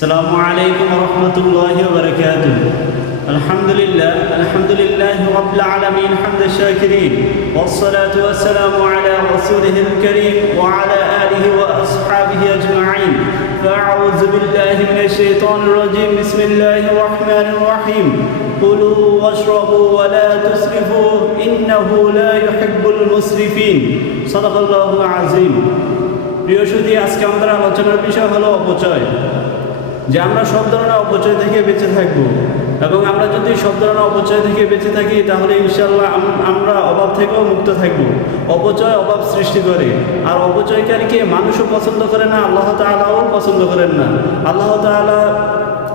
السلام عليكم ورحمة الله وبركاته الحمد لله الحمد لله رب العالمين حمد الشاكرين والصلاة والسلام على رسوله الكريم وعلى آله وأصحابه أجمعين فأعوذ بالله من الشيطان الرجيم بسم الله الرحمن الرحيم كلوا واشربوا ولا تسرفوا إنه لا يحب المسرفين صدق الله العظيم প্রিয় সুদী আজকে আমাদের আলোচনার বিষয় হলো অপচয় যে আমরা সব ধরনের অপচয় থেকে বেঁচে থাকব। এবং আমরা যদি সব ধরনের অপচয় থেকে বেঁচে থাকি, তাহলে ইনশাল্লাহ আমরা অভাব থেকেও মুক্ত থাকব। অপচয় অভাব সৃষ্টি করে। আর অপচয়কারীকে মানুষও পছন্দ করে না, আল্লাহ তাআলাও পছন্দ করেন না। আল্লাহ তাআলা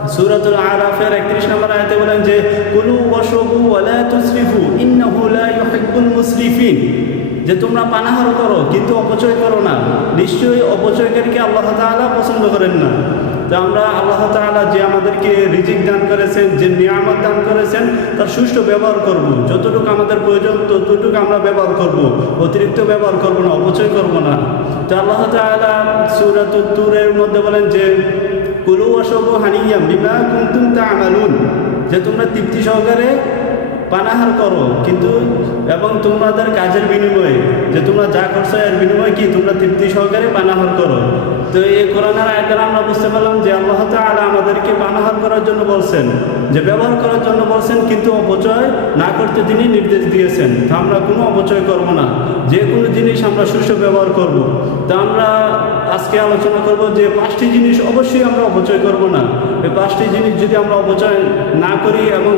সূরাতুল আরাফের 31 নম্বর আয়াতে বলেন যে, কুলু ওয়াশরাবু ওয়ালা তুসরিফু, ইন্নাহু লা ইউহিব্বুল মুসরিফিন। যে তোমরা পানাহার করো, কিন্তু অপচয় করো না। নিশ্চয়ই অপচয়কারীকে আল্লাহ তাআলা পছন্দ করেন না। তো আমরা আল্লাহ তাআলা যে আমাদেরকে রিজিক দান করেছেন, যে নিয়ামত দান করেছেন, তার সুষ্ঠু ব্যবহার করব। যতটুকু আমাদের প্রয়োজন, ততটুকু আমরা ব্যবহার করব। অতিরিক্ত ব্যবহার করব না, অপচয় করব না। তো আল্লাহ তাআলা সূরাতুত তুরের মধ্যে বলেন যে, কুলু ওয়াশরাবু হানিয়াম বিমা কুনতুম তা'মালুন। যে তোমরা তৃপ্তি সহকারে পানাহার করো, কিন্তু এবং তোমাদের কাজের বিনিময়ে, যে তোমরা যা করছ এর বিনিময়ে কি? তোমরা তৃপ্তি সহকারে পানাহার করো। তো এই কোরআনের আয়তারা আমরা বুঝতে পারলাম যে আল্লাহ তাআলা আমাদেরকে পানাহার করার জন্য বলছেন, যে ব্যবহার করার জন্য বলছেন, কিন্তু অপচয় না করতে তিনি নির্দেশ দিয়েছেন। তো আমরা কোনো অপচয় করব না। যে কোনো জিনিস আমরা সুষ্ঠু ব্যবহার করব। তা আমরা আজকে আলোচনা করব যে পাঁচটি জিনিস অবশ্যই আমরা অপচয় করব না। এই পাঁচটি জিনিস যদি আমরা অপচয় না করি এবং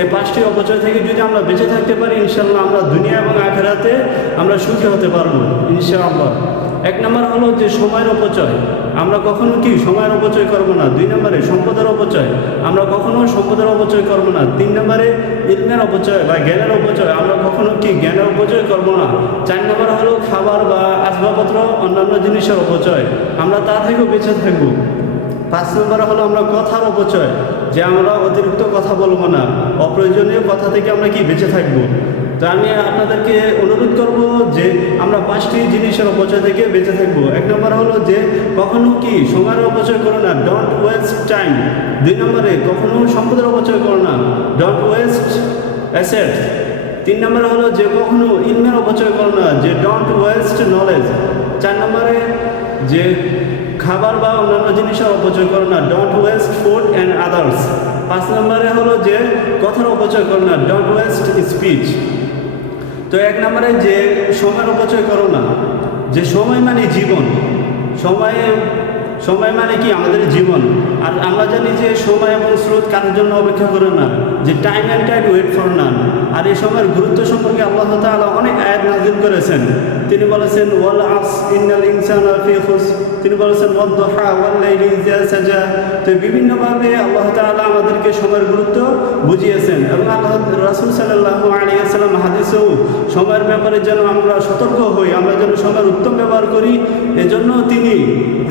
এই পাঁচটি অপচয় থেকে যদি আমরা বেঁচে থাকতে পারি ইনশাল্লাহ আমরা দুনিয়া এবং আখেরাতে আমরা সুখী হতে পারব, ইনশাআল্লাহ। এক নম্বর হলো যে সময়ের অপচয়। আমরা কখনো কি সময়ের অপচয় করব না? দুই নম্বরে সম্পদের অপচয়। আমরা কখনো সম্পদের অপচয় করব না। তিন নম্বরে ইলমের অপচয় বা জ্ঞানের অপচয়। আমরা কখনো কি জ্ঞানের অপচয় করব না? চার নম্বর হলো খাবার বা আসবাবপত্র, অন্যান্য জিনিসের অপচয়। আমরা তা থেকেও বেঁচে থাকব। পাঁচ নম্বরে হলো আমরা কথার অপচয়, যে আমরা অতিরিক্ত কথা বলব না। অপ্রয়োজনীয় কথা থেকে আমরা কি বেঁচে থাকব? তো আমি আপনাদেরকে অনুরোধ করব যে আমরা পাঁচটি জিনিসের অপচয় থেকে বেঁচে থাকব। এক নম্বর হলো যে কখনো কি সময়ের অপচয় করো না ডোন্ট ওয়েস্ট টাইম দুই নম্বরে কখনো সম্পদের অপচয় করো না ডোন্ট ওয়েস্ট অ্যাসেট তিন নম্বরে হলো যে কখনো ইলমের অপচয় করো না, যে ডোন্ট ওয়েস্ট নলেজ চার নম্বরে যে খাবার বা অন্যান্য জিনিসের অপচয় করো না don't waste food and others পাঁচ নম্বরে হলো যে কথার অপচয় করো না ডোন্ট ওয়েস্ট স্পিচ তো এক নম্বরে যে সময়ের অপচয় করো না যে সময় মানে জীবন সময়ে সময় মানে কি? আমাদের জীবন। আর আমরা জানি যে সময় এবং স্রোত কারোর জন্য অপেক্ষা করে না, যে time and time wait for none আর এই সময়ের গুরুত্ব সম্পর্কে আল্লাহ তাআলা অনেক আয়াত নাজিল করেছেন। তিনি বলেছেন, ওয়াল আস ইন্নাল ইনসানা তিনি বলেছেন ওয়াল লাইলি ইযা সাজা। তো বিভিন্নভাবে আল্লাহ তাআলা আমাদেরকে সময়ের গুরুত্ব বুঝিয়েছেন এবং আল্লাহ রাসূল সাল্লাল্লাহু আলাইহি ওয়াসাল্লাম হাদিসেও, সময়ের ব্যাপারে যেন আমরা সতর্ক হই, আমরা যেন সময়ের উত্তম ব্যবহার করি। এজন্য তিনি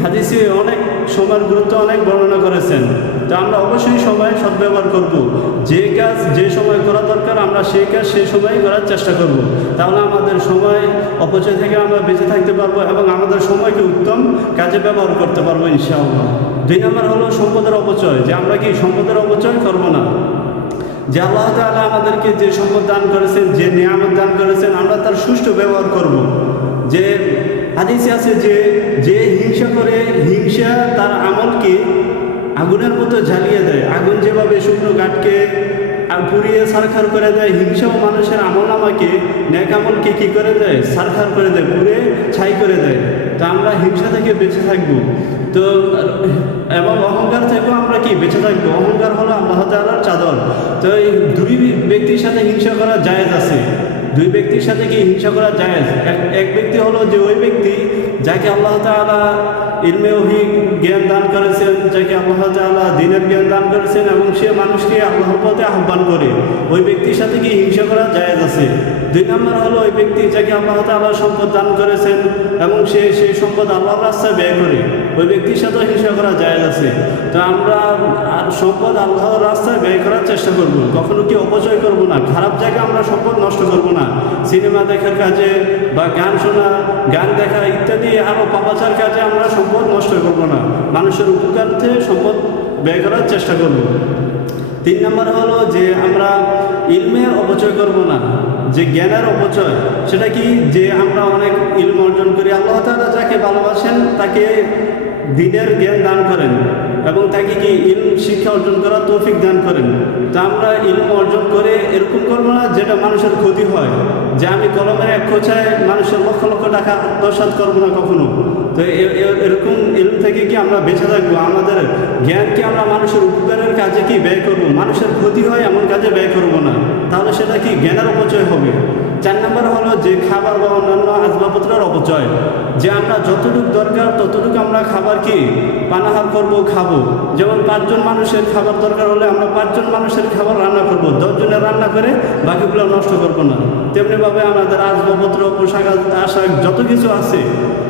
হাদিসে অনেক সময়ের গুরুত্ব অনেক বর্ণনা করেছেন। তো আমরা অবশ্যই সময় সদ্ব্যবহার করব। যে কাজ যে সময় করা দরকার, আমরা সেই কাজ সেই সময় করার চেষ্টা করব। তাহলে আমাদের সময় অপচয় থেকে আমরা বেঁচে থাকতে পারব এবং আমাদের সময়কে উত্তম কাজে ব্যবহার করতে পারব ইনশাআল্লাহ। দুই নম্বর হলো সম্পদের অপচয়, যে আমরা কি সম্পদের অপচয় করব না? যে আল্লাহ তাআলা আমাদেরকে যে সম্পদ দান করেছেন, যে নিয়ামত দান করেছেন, আমরা তার সুষ্ঠু ব্যবহার করব। যে হাদিসে আছে যে যে হিংসা করে, হিংসা তার আমলকে আগুনের মতো জ্বালিয়ে দেয়। আগুন যেভাবে শুকনো কাঠকে আর পুড়িয়ে সারখার করে দেয়, হিংসাও মানুষের আমল আমাকে ন্যাক আমলকে কী করে দেয়? সারখার করে দেয়, পুড়ে ছাই করে দেয়। তো আমরা হিংসা থেকে বেঁচে থাকব। তো, এবং অহংকার থেকেও আমরা কি বেঁচে থাকব? অহংকার হলো আল্লাহ তাআলার চাদর। তো এই দুই ব্যক্তির সাথে হিংসা করা জায়েজ আছে। দুই ব্যক্তির সাথে কি হিংসা করা জায়েজ? এক ব্যক্তি হলো যে ওই ব্যক্তি যাকে আল্লাহ তাআলা ইলমে ওহি জ্ঞান দান করেছেন, যাকে আল্লাহ তাআলা দিনের জ্ঞান দান করেছেন এবং সে মানুষকে আল্লাহ পথে আহ্বান করে। ওই ব্যক্তির সাথে কি হিংসা করা জায়েজ আছে? দুই নম্বর হলো ওই ব্যক্তি যাকে আল্লাহ তাআলা সম্পদ দান করেছেন এবং সে সেই সম্পদ আল্লাহর রাস্তায় ব্যয় করে। ওই ব্যক্তির সাথেও হিংসা করা জায়েজ আছে। তো আমরা সম্পদ আল্লাহর রাস্তায় ব্যয় করার চেষ্টা করব। কখনো কি অপচয় করব না? খারাপ জায়গায় আমরা সম্পদ নষ্ট করব না। সিনেমা দেখার কাজে বা গান শোনা, গান দেখা ইত্যাদি আরও পাপাচার কাজে আমরা সম্পদ নষ্ট করব না। মানুষের উপকারার্থে সম্পদ ব্যয় করার চেষ্টা করব। তিন নম্বর হলো যে আমরা ইলমের অপচয় করব না, যে জ্ঞানের অপচয়, সেটা কি? যে আমরা অনেক ইলম অর্জন করি। আল্লাহ তাআলা যাকে ভালোবাসেন, তাকে দিনের জ্ঞান দান করেন। এবং তাকে কি ইলম, শিক্ষা অর্জন করার তৌফিক দান করেন। তা আমরা ইলম অর্জন করে এরকম করব না যেটা মানুষের ক্ষতি হয়। যে আমি কলমের এক খোঁচায় মানুষের লক্ষ লক্ষ টাকা আত্মসাত করব না কখনো। তো এরকম ইলম থেকে কি আমরা বেঁচে থাকব? আমাদের জ্ঞানকে আমরা মানুষের উপকারের কাজে কি ব্যয় করব? মানুষের ক্ষতি হয় এমন কাজে ব্যয় করব না। তাহলে সেটা কি জ্ঞানের অপচয় হবে? চার নম্বর হলো যে খাবার বা অন্যান্য আসবাবপত্রের অপচয়, যে আমরা যতটুকু দরকার ততটুকু আমরা খাবার কি? পানাহার করব, খাব। যেমন পাঁচজন মানুষের খাবার দরকার হলে আমরা পাঁচজন মানুষের খাবার রান্না করব। দশজনের রান্না করে বাকিগুলো নষ্ট করব না। তেমনিভাবে আমাদের আসবাবপত্র, পোশাক, আশাক যত কিছু আছে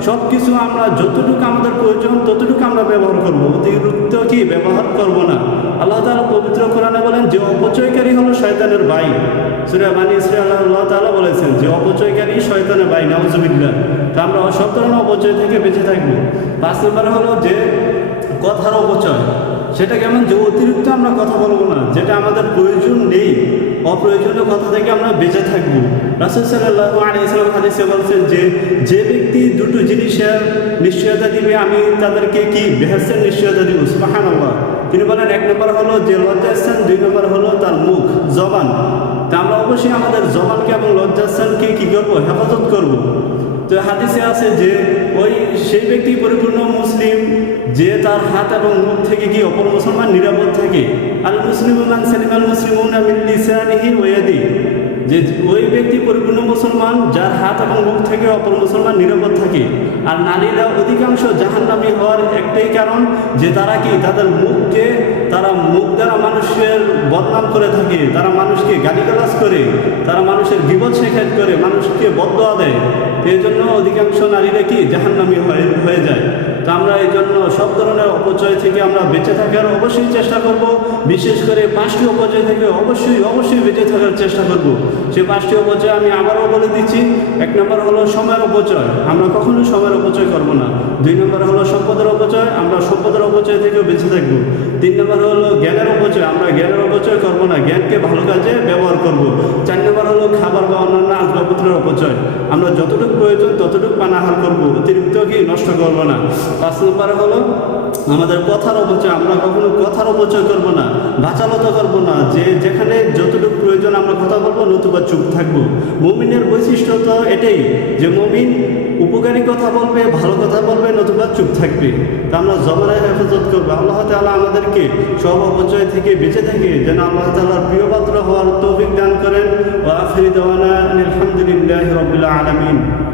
সব কিছু আমরা যতটুকু আমাদের প্রয়োজন ততটুকু আমরা ব্যবহার করব। অতিরিক্ত কি? ব্যবহার করব না। আল্লাহ তাআলা পবিত্র কোরআনে বলেন, যে অপচয়কারী হলো শয়তানের ভাই। সুরা বানী ইসরায়েল আল্লাহ তাআলা বলেছেন যে অপচয়কারী শয়তানের ভাই নাউজুবিল্লাহ। তা আমরা সব অপচয় থেকে বেঁচে থাকব। পাঁচ নম্বর হলো যে কথার অপচয়। সেটা কেমন? যে অতিরিক্ত আমরা কথা বলব না। যেটা আমাদের প্রয়োজন নেই। অপ্রয়োজনীয় কথা থেকে আমরা বেঁচে থাকব। রাসুল সাল্লাহ আলিয়াল্লাম হাদিসে বলছেন যে যে ব্যক্তি দুটো জিনিসের নিশ্চয়তা দিবে, আমি তাদেরকে কি? বেহেসের নিশ্চয়তা দিব। সুবাহান তিনি বলেন, এক নম্বর হলো যে লজ্জাস্থান, দুই নম্বর হলো তার মুখ, জবান। তা আমরা অবশ্যই আমাদের জবানকে এবং লজ্জাস্থানকে কি করব? হেফাজত করব। তো হাদিসে আছে যে, ওই সেই ব্যক্তি পরিপূর্ণ মুসলিম, যে তার হাত এবং মুখ থেকে কি অপর মুসলমান নিরাপদ থাকে? আল মুসলিম সেলিম আল মুসলিম লিসানিহি ওয়াদি যে ওই ব্যক্তি পরিপূর্ণ মুসলমান, যার হাত এবং মুখ থেকে অপর মুসলমান নিরাপদ থাকে। আর নারীরা অধিকাংশ জাহান্নামী হওয়ার একটাই কারণ, যে তারা কি তাদের মুখকে, তারা মুখ দ্বারা মানুষের বদনাম করে থাকে, তারা মানুষকে গালিগালাজ করে, তারা মানুষের বিপদ শেখাত করে, মানুষকে বদয়া দেয়। এই জন্য অধিকাংশ নারীরা কি জাহান্নামী হয়ে হয়ে যায়। আমরা এই জন্য সব ধরনের অপচয় থেকে আমরা বেঁচে থাকার অবশ্যই চেষ্টা করব। বিশেষ করে পাঁচটি অপচয় থেকে অবশ্যই অবশ্যই বেঁচে থাকার চেষ্টা করব। সেই পাঁচটি অপচয় আমি আবারও বলে দিচ্ছি। এক নম্বর হলো সময়ের অপচয়। আমরা কখনোই সময়ের অপচয় করব না। দুই নম্বর হলো সম্পদের অপচয়। আমরা সম্পদের অপচয় থেকেও বেঁচে থাকব। তিন নম্বর হলো জ্ঞানের অপচয়। আমরা জ্ঞানের অপচয় করব না। জ্ঞানকে ভালো কাজে ব্যবহার করব। চার নম্বর হলো খাবার বা অন্যান্য আসবাবপত্রের অপচয়। আমরা যতটুকু প্রয়োজন, ততটুকু পানাহার করব। অতিরিক্ত কি নষ্ট করব না। পাঁচ নম্বর হলো, আমাদের কথার অপচয়, আমরা কখনো কথার অপচয় করব না বাচালতা করব না। যে যেখানে যতটুকু প্রয়োজন আমরা কথা বলব, নতুবা চুপ থাকব। মমিনের বৈশিষ্ট্য তো এটাই যে মমিন উপকারী কথা বলবে, ভালো কথা বলবে, নতুবা চুপ থাকবে। তা আমরা জমানায় হেফাজত করব। আল্লাহ তালা আমাদেরকে সব অপচয় থেকে বেঁচে থাকে। যেন আল্লাহ তালার প্রিয় পাত্র হওয়ার তৌফিক দান করেন। আলহামদুলিল্লাহ রবিল্লা আলমিন।